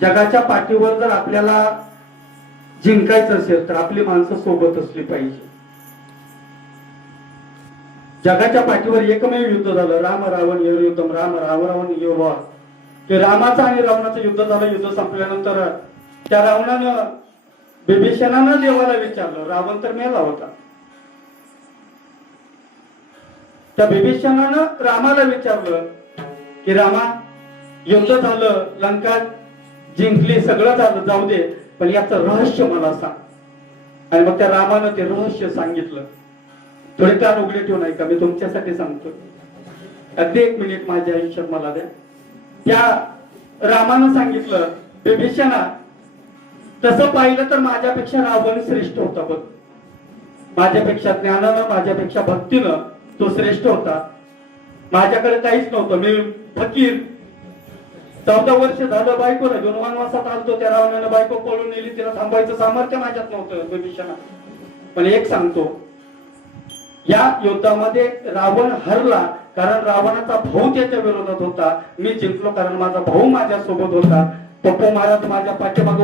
जगाच्या पाठीवर जर आपल्याला जिंकायचं असेल तर आपली माणसं सोबत असली पाहिजे. जगाच्या पाठीवर एकमेव युद्ध झालं, राम रावण युद्धम, राम रावण युवा. ते रामाचं आणि रावणाचं युद्ध झालं. युद्ध संपल्यानंतर त्या रावणानं बिभीषणानं देवाला विचारलं, रावण तर मेला होता. त्या बिभीषणानं रामाला विचारलं की रामा, युद्ध झालं, लंका जिंकली, सगळं झालं, जाऊ दे, पण याचं रहस्य मला सांग. आणि मग त्या रामानं ते रहस्य सांगितलं. थोडे कान उघडे ठेवून ऐका, मी तुमच्यासाठी सांगतो. अगदी 1 मिनिट माझ्या आयुष्यात मला द्या. त्या रामानं सांगितलं, बिभीषणा, तसं पाहिलं तर माझ्यापेक्षा रावण श्रेष्ठ होता बघ. माझ्यापेक्षा ज्ञानानं, माझ्यापेक्षा भक्तीनं तो श्रेष्ठ होता. माझ्याकडे काहीच नव्हतं, मी फकीर. 14 वर्ष झालं बायकोला घेऊन वनवासात आलतो. त्या रावणानं बायको पळून नेली, तिला थांबवायचं सामर्थ्य माझ्यात नव्हतं बिभीषणा. पण एक सांगतो, या युद्धामध्ये रावण हरला कारण रावणाचा भाऊ त्याच्या विरोधात होता. मी जिंकलो कारण माझा भाऊ माझ्या सोबत होता. पप्पू महाराज माझ्या पाठीमागे